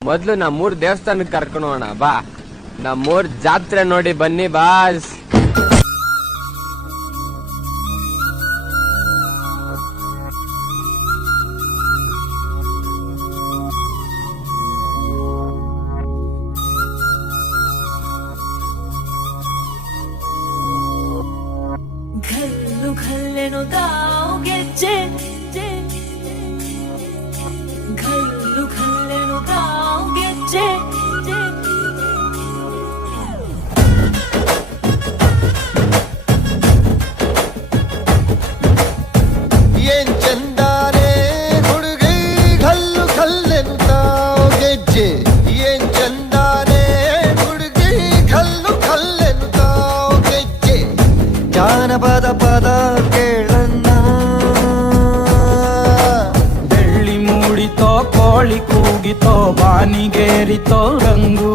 ಮೊದ್ಲು ನಮ್ಮೂರ್ ದೇವಸ್ಥಾನಕ್ಕೆ ಕರ್ಕೊಂಡು ಹೋಗೋಣ ಬಾ. ನಮ್ಮೂರ್ ಜಾತ್ರೆ ನೋಡಿ ಬನ್ನಿ ಬಾಸ್. घल्लू घल्लेनो दाव ಗೆಜ್ಜೆ घल्लू घल्लेनो दाव ಗೆಜ್ಜೆ ಏನ್ ಚಂದಾನೆ ಹುಡುಗಿ ಘಲ್ಲು ಘಲ್ಲೆನು ತಾವ್ ಗೆಜ್ಜೆ ಏನ್ ಚಂದಾನೆ ಹುಡುಗಿ ಘಲ್ಲು ಘಲ್ಲೆನು ತಾವ್ ಗೆಜ್ಜೆ ಜಾನಪದ ಪದ ಕೇಳನ್ನ ಬೆಳ್ಳಿ ಮೂಡಿತೋ ಕೋಳಿ ಕೂಗಿತೋ ಬಾನಿಗೇರಿತೋ ರಂಗು